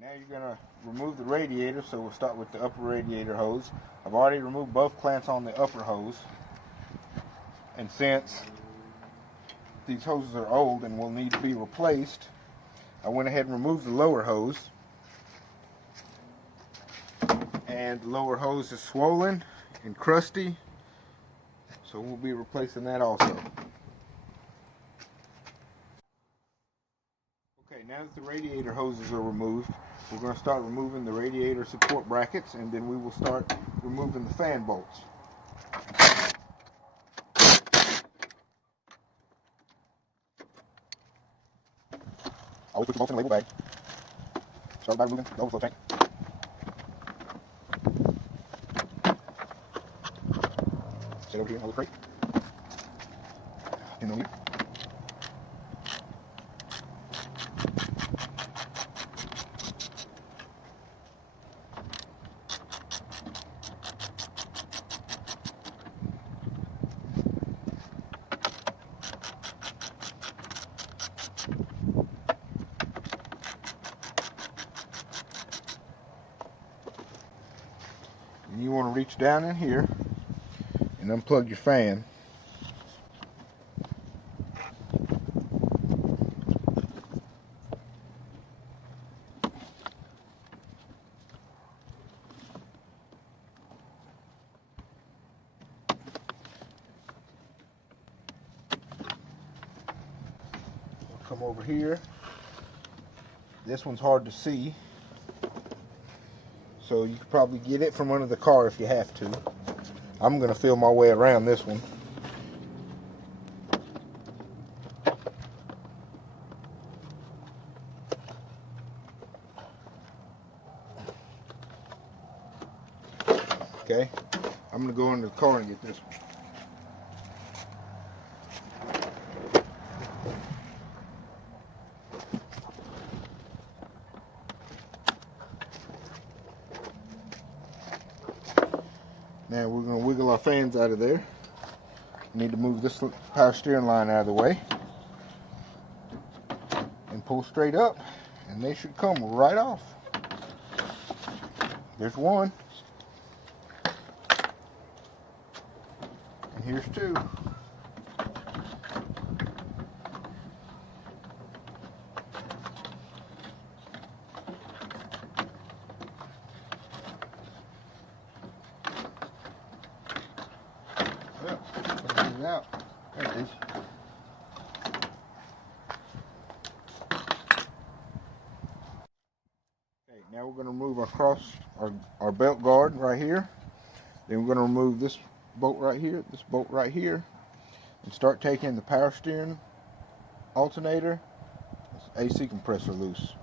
Now you're going to remove the radiator, so we'll start with the upper radiator hose. I've already removed both clamps on the upper hose, and since these hoses are old and will need to be replaced, I went ahead and removed the lower hose, and the lower hose is swollen and crusty, so we'll be replacing that also. Okay, now that the radiator hoses are removed, we're going to start removing the radiator support brackets, and then we will start removing the fan bolts. Always put your bolts in the label bag. Start by removing the overflow tank. Sit over here and hold the crate. Pin on here. And you want to reach down in here and unplug your fan. Come over here. This one's hard to see, so you could probably get it from under the car if you have to. I'm going to feel my way around this one. Okay, I'm going to go into the car and get this one. Now we're going to wiggle our fans out of there. We need to move this power steering line out of the way and pull straight up, and they should come right off. There's one, and here's two. Out. There it is. Okay, now we're going to remove our belt guard right here. Then we're going to remove this bolt right here, and start taking the power steering alternator, AC compressor loose.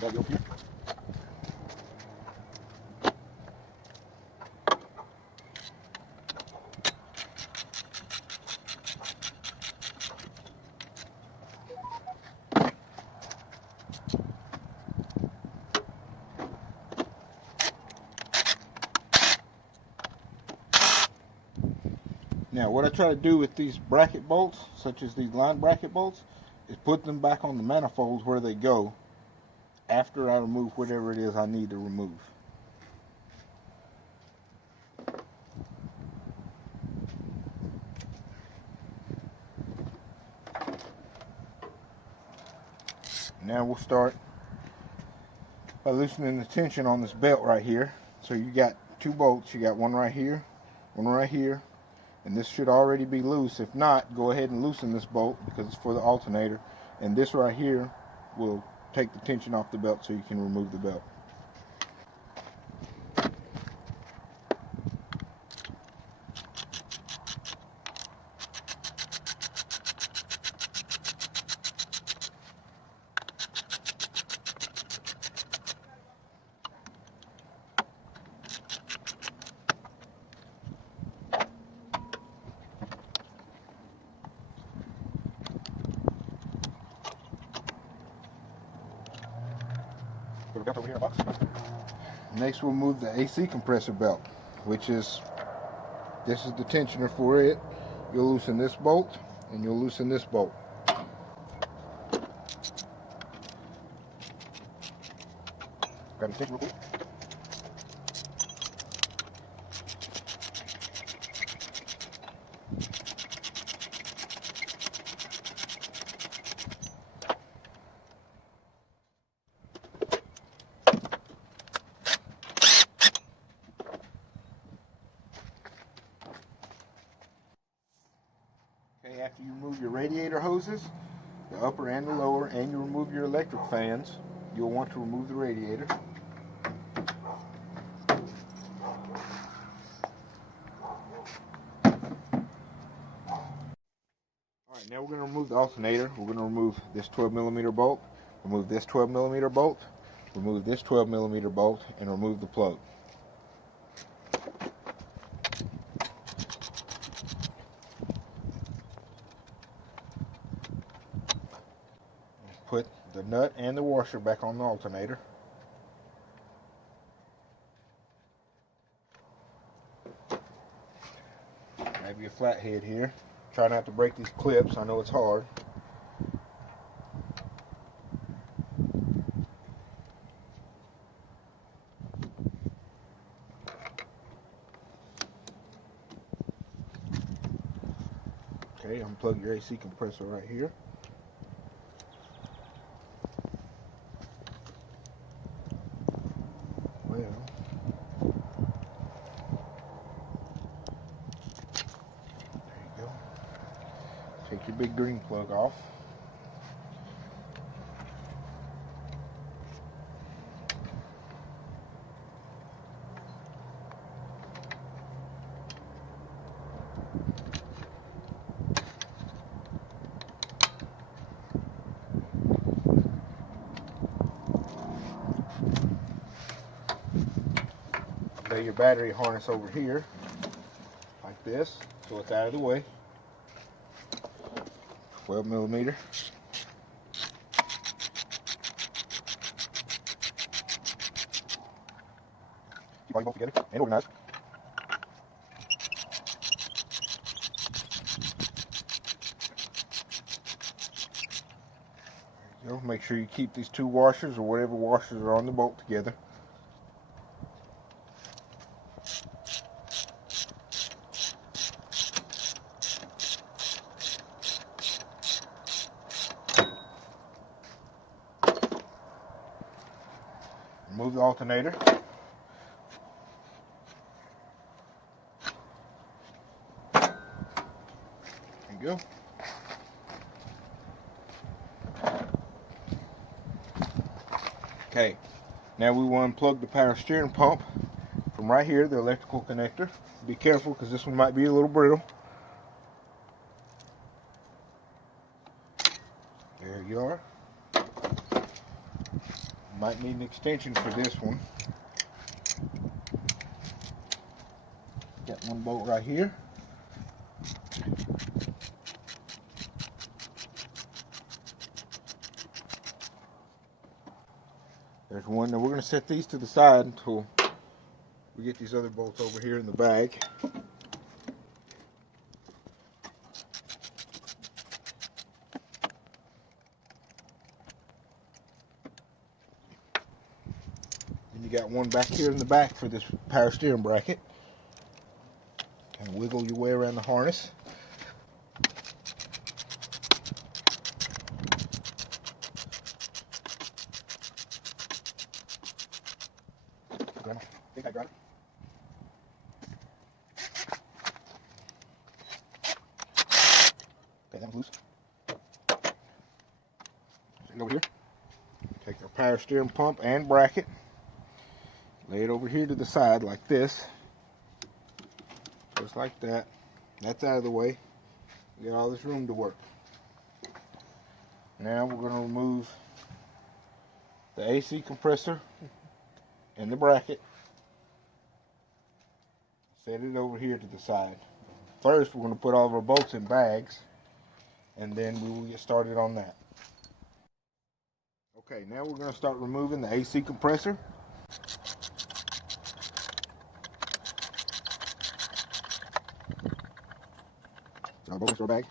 Get out your feet. Now what I try to do with these bracket bolts, such as these line bracket bolts, is put them back on the manifolds where they go after I remove whatever it is I need to remove. Now we'll start by loosening the tension on this belt right here. So you got two bolts, you got one right here, and this should already be loose. If not, go ahead and loosen this bolt because it's for the alternator, and this right here will take the tension off the belt so you can remove the belt. over here in a box. Next we'll move the AC compressor belt, which is, this is the tensioner for it. You'll loosen this bolt and you'll loosen this bolt. Grab the tension real quick. Okay, after you remove your radiator hoses, the upper and the lower, and you remove your electric fans, you'll want to remove the radiator. Alright, now we're going to remove the alternator. We're going to remove this 12mm bolt, remove this 12mm bolt, remove this 12mm bolt, and remove the plug. Put the nut and the washer back on the alternator. Maybe a flathead here. Try not to break these clips. I know it's hard. Okay, unplug your AC compressor right here. Well, there you go. Take your big green plug off. Lay your battery harness over here, like this, so it's out of the way. 12mm. Keep all your bolts together and organized. There you go. Make sure you keep these two washers or whatever washers are on the bolt together. Remove the alternator. There you go. Okay, now we want to unplug the power steering pump from right here, the electrical connector. Be careful because this one might be a little brittle. There you are. Might need an extension for this one. Got one bolt right here. There's one. Now we're going to set these to the side until we get these other bolts over here in the bag. And you got one back here in the back for this power steering bracket. Kind of wiggle your way around the harness. I think I got it. Okay, that one's loose. Set it over here. Take our power steering pump and bracket. Lay it over here to the side like this. Just like that. That's out of the way. We got all this room to work. Now we're going to remove the AC compressor and the bracket. Set it over here to the side. First, we're going to put all of our bolts in bags, and then we will get started on that. Okay, now we're going to start removing the AC compressor. Our bolts are bag.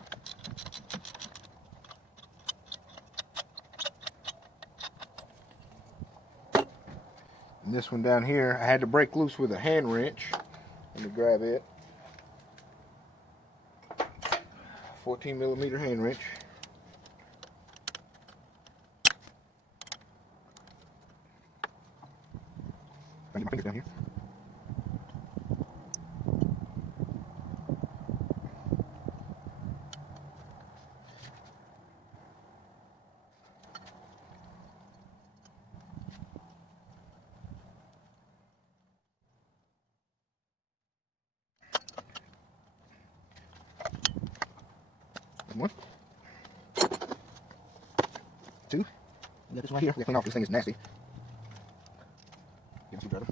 And this one down here, I had to break loose with a hand wrench. Let me grab it. 14mm hand wrench. Bring my fingers down here. One. Two. You got this one right here. We gotta clean off. This thing is nasty. Give me some butter.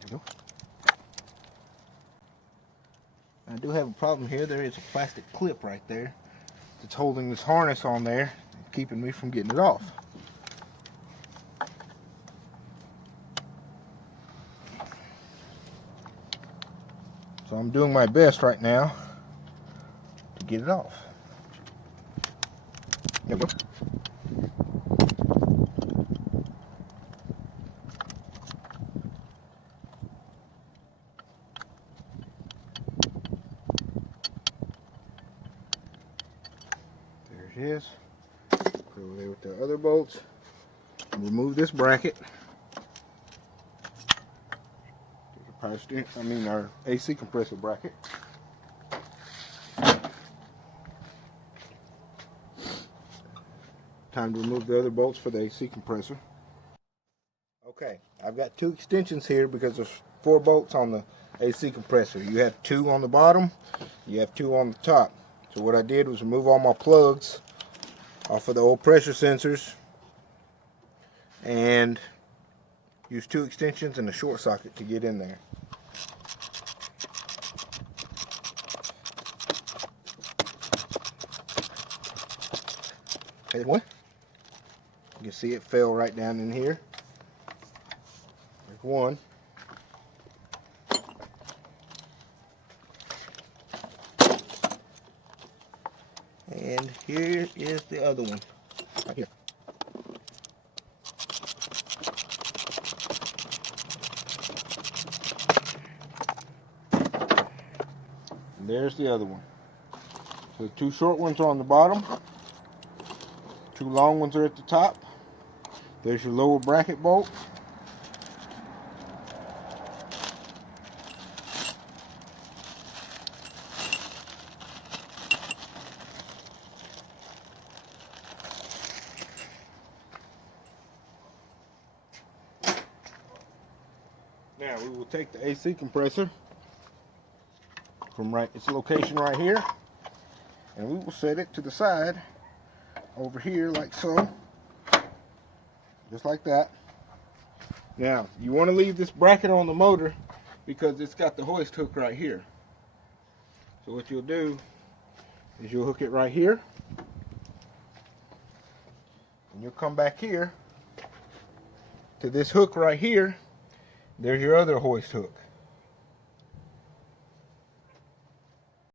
There we go. I do have a problem here. There is a plastic clip right there that's holding this harness on there, keeping me from getting it off. So I'm doing my best right now to get it off. There we go. There it is. Put it over there with the other bolts. And remove this bracket. Our AC compressor bracket. Time to remove the other bolts for the AC compressor. Okay, I've got two extensions here because there's 4 bolts on the AC compressor. You have 2 on the bottom, you have 2 on the top. So what I did was remove all my plugs off of the old pressure sensors and use 2 extensions and a short socket to get in there. Okay, one. You can see it fell right down in here. There's one. And here is the other one. Right here. And there's the other one. So the 2 short ones are on the bottom. 2 long ones are at the top. There's your lower bracket bolt. Now we will take the AC compressor from its location right here, and we will set it to the side over here like so, just like that. Now you want to leave this bracket on the motor because it's got the hoist hook right here. So what you'll do is you'll hook it right here, and you'll come back here to this hook right here. There's your other hoist hook.